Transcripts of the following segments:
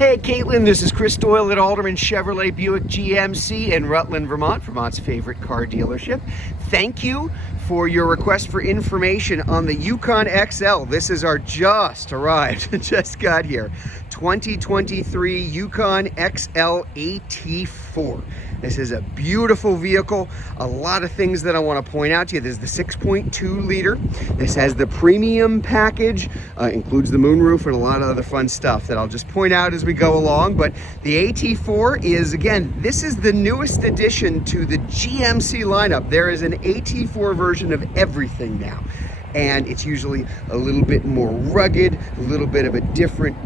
Hey Caitlin, this is Chris Doyle at Alderman Chevrolet Buick GMC in Rutland, Vermont, Vermont's favorite car dealership. Thank you for your request for information on the Yukon XL. This is our just arrived, just got here, 2023 Yukon XL AT4. This is a beautiful vehicle. A lot of things that I want to point out to you. This is the 6.2 liter. This has the premium package, includes the moonroof and a lot of other fun stuff that I'll just point out as we go along. But the AT4 is, again, this is the newest addition to the GMC lineup. There is an AT4 version of everything now. And it's usually a little bit more rugged, a little bit of a different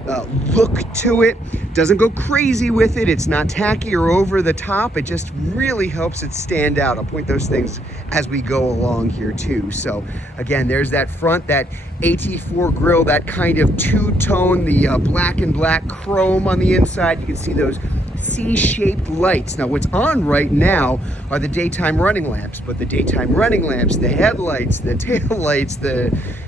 look to it. Doesn't go crazy with it. It's not tacky or over the top. It just really helps it stand out. I'll point those things as we go along here too. So again, there's that front, that AT4 grille, that kind of two-tone, the black and black chrome on the inside. You can see those C-shaped lights. Now what's on right now are the daytime running lamps, but the daytime running lamps, the headlights, the tail lights,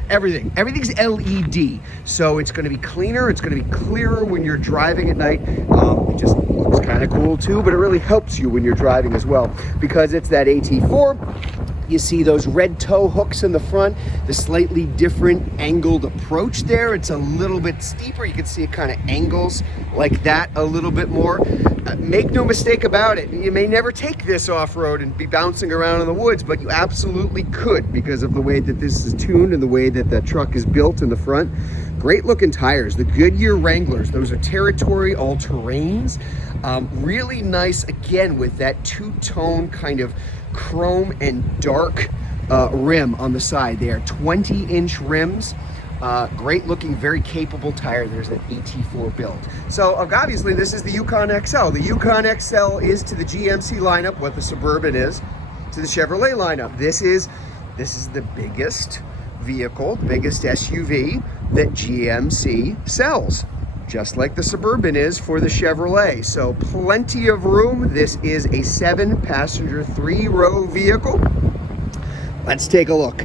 everything's LED. So it's going to be cleaner, it's going to be clearer when you're driving at night. It just looks kind of cool too, but it really helps you when you're driving as well because it's that AT4. You see those red tow hooks in the front, the slightly different angled approach there. It's a little bit steeper. You can see it kind of angles like that a little bit more. Make no mistake about it. You may never take this off-road and be bouncing around in the woods, but you absolutely could because of the way that this is tuned and the way that the truck is built in the front. Great looking tires, the Goodyear Wranglers. Those are Territory all-terrains. Really nice, again, with that two-tone kind of chrome and dark rim on the side there. 20-inch rims. Great looking, very capable tire. There's an AT4 build. So obviously this is the Yukon XL. The Yukon XL is to the GMC lineup what the Suburban is to the Chevrolet lineup. This is the biggest vehicle, biggest SUV that GMC sells, just like the Suburban is for the Chevrolet. So plenty of room. This is a 7-passenger, 3-row vehicle. Let's take a look.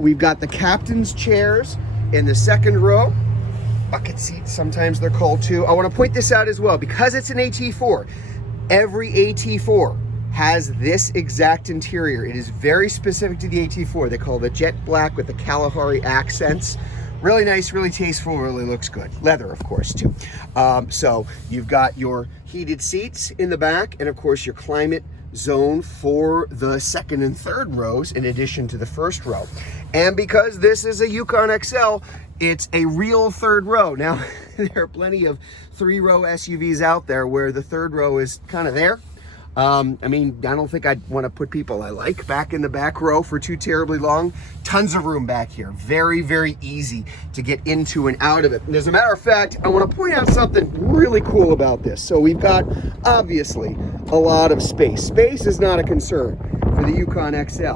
We've got the captain's chairs in the second row. Bucket seats, sometimes they're called too. I want to point this out as well. Because it's an AT4, every AT4 has this exact interior. It is very specific to the AT4. They call it the jet black with the Kalahari accents. Really nice, really tasteful, really looks good. Leather, of course, too. So you've got your heated seats in the back and, of course, your climate zone for the second and third rows in addition to the first row. And because this is a Yukon XL, it's a real third row. Now, there are plenty of 3-row SUVs out there where the third row is kind of there. I mean, I don't think I'd want to put people I like back in the back row for too terribly long. Tons of room back here. Very, very easy to get into and out of it. And as a matter of fact, I want to point out something really cool about this. So we've got, obviously, a lot of space. Space is not a concern for the Yukon XL.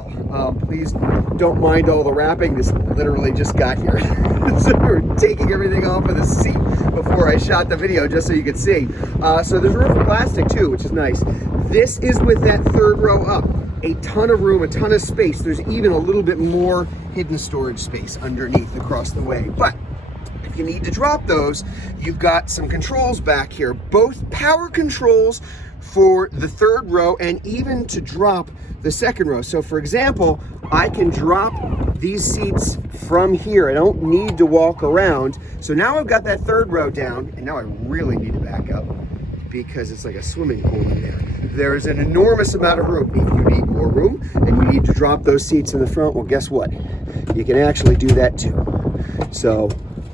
Please don't mind all the wrapping. This literally just got here. So we're taking everything off of the seat before I shot the video, just so you could see. So there's room for plastic too, which is nice. This is with that third row up. A ton of room, a ton of space. There's even a little bit more hidden storage space underneath across the way. But if you need to drop those, you've got some controls back here. Both power controls for the third row and even to drop the second row. So for example, I can drop these seats from here. I don't need to walk around. So now I've got that third row down, and now I really need to back up because it's like a swimming pool in there. There is an enormous amount of room. If you need more room and you need to drop those seats in the front, well, guess what? You can actually do that too. So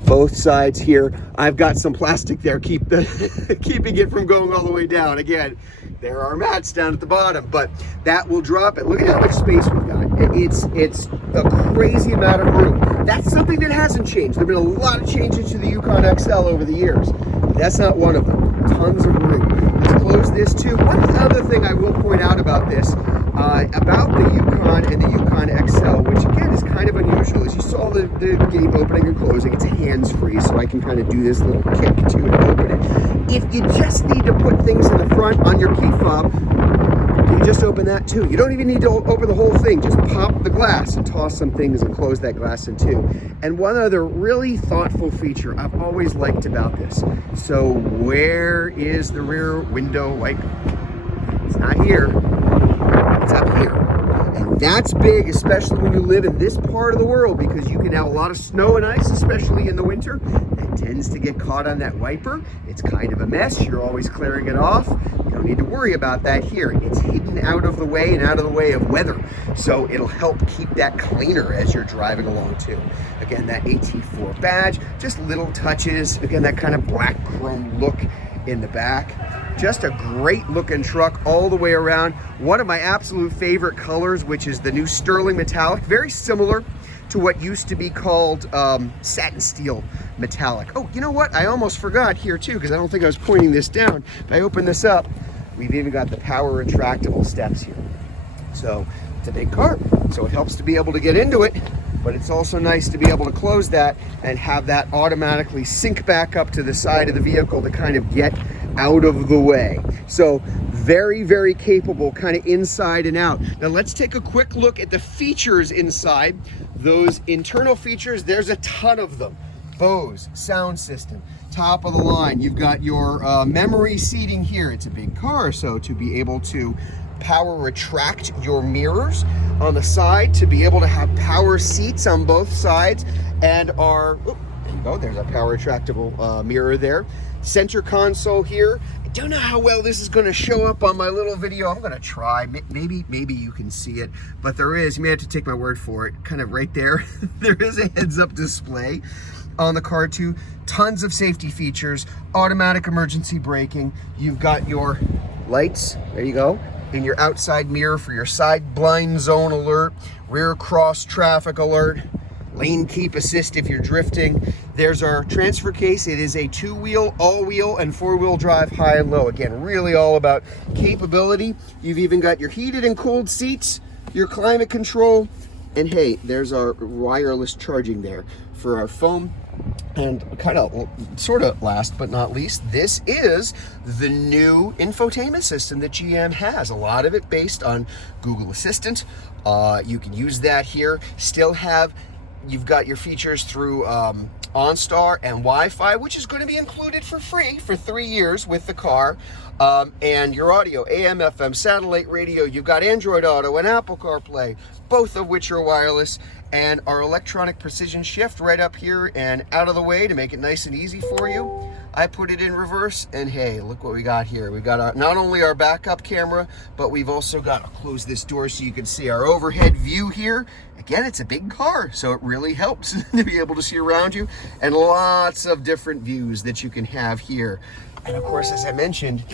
both sides here, I've got some plastic there, keeping it from going all the way down. Again, there are mats down at the bottom, but that will drop it. Look at how much space we've got. It's a crazy amount of room. That's something that hasn't changed. There have been a lot of changes to the Yukon XL over the years. That's not one of them. Tons of room. Let's close this too. One other thing I will point out about this, about the Yukon and the Yukon XL, which again is kind of unusual, is you saw the gate opening and closing. It's hands-free, so I can kind of do this little kick too to open it. If you just need to put things in the front on your key fob, You can just open that too. You don't even need to open the whole thing. Just pop the glass and toss some things and close that glass in two. And one other really thoughtful feature I've always liked about this. So where is the rear window wiper? It's not here, it's up here. And that's big, especially when you live in this part of the world, because you can have a lot of snow and ice, especially in the winter. That tends to get caught on that wiper. It's kind of a mess. You're always clearing it off. You don't need to worry about that here. It's hidden out of the way and out of the way of weather. So it'll help keep that cleaner as you're driving along too. Again, that AT4 badge, just little touches. Again, that kind of black chrome look in the back. Just a great looking truck all the way around. One of my absolute favorite colors, which is the new sterling metallic, very similar to what used to be called satin steel metallic. Oh, you know what? I almost forgot here too, because I don't think I was pointing this down. If I open this up, we've even got the power retractable steps here. So it's a big car, so it helps to be able to get into it, but it's also nice to be able to close that and have that automatically sync back up to the side of the vehicle to kind of get out of the way. So very, very capable, kind of inside and out. Now let's take a quick look at the features inside. Those internal features, there's a ton of them. Bose sound system, top of the line. You've got your memory seating here. It's a big car, so to be able to power retract your mirrors on the side, to be able to have power seats on both sides, and our, there you go, there's a power retractable mirror there. Center console here. I don't know how well this is going to show up on my little video. I'm going to try. Maybe you can see it, but there is, you may have to take my word for it, kind of right there. There is a heads-up display on the car too. Tons of safety features, automatic emergency braking. You've got your lights, there you go, in your outside mirror for your side blind zone alert, rear cross traffic alert, lane keep assist if you're drifting. There's our transfer case. It is a two-wheel, all-wheel, and four-wheel drive high and low. Again, really all about capability. You've even got your heated and cooled seats, your climate control, and hey, there's our wireless charging there for our phone. And kind of, sort of last but not least, this is the new infotainment system that GM has. A lot of it based on Google Assistant. You can use that here. Still have, you've got your features through OnStar and Wi-Fi, which is going to be included for free for 3 years with the car. And your audio, AM, FM, satellite radio. You've got Android Auto and Apple CarPlay, both of which are wireless. And our electronic precision shift right up here and out of the way to make it nice and easy for you. I put it in reverse, and hey, look what we got here. We've got not only our backup camera, but we've also got, I'll close this door so you can see our overhead view here. Again, it's a big car, so it really helps to be able to see around you, and lots of different views that you can have here. And of course, as I mentioned,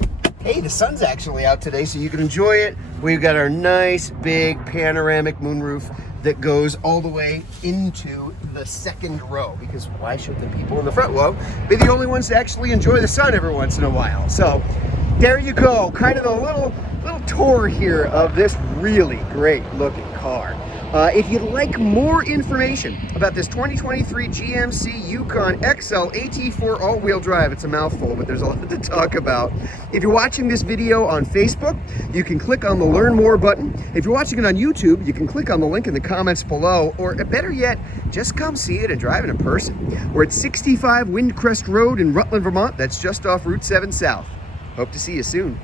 hey, the sun's actually out today, so you can enjoy it. We've got our nice big panoramic moonroof that goes all the way into the second row, because why should the people in the front row be the only ones to actually enjoy the sun every once in a while? So there you go, kind of a little tour here of this really great looking car. If you'd like more information about this 2023 GMC Yukon XL AT4 all-wheel drive, it's a mouthful, but there's a lot to talk about. If you're watching this video on Facebook, you can click on the Learn More button. If you're watching it on YouTube, you can click on the link in the comments below, or better yet, just come see it and drive it in person. We're at 65 Windcrest Road in Rutland, Vermont. That's just off Route 7 South. Hope to see you soon.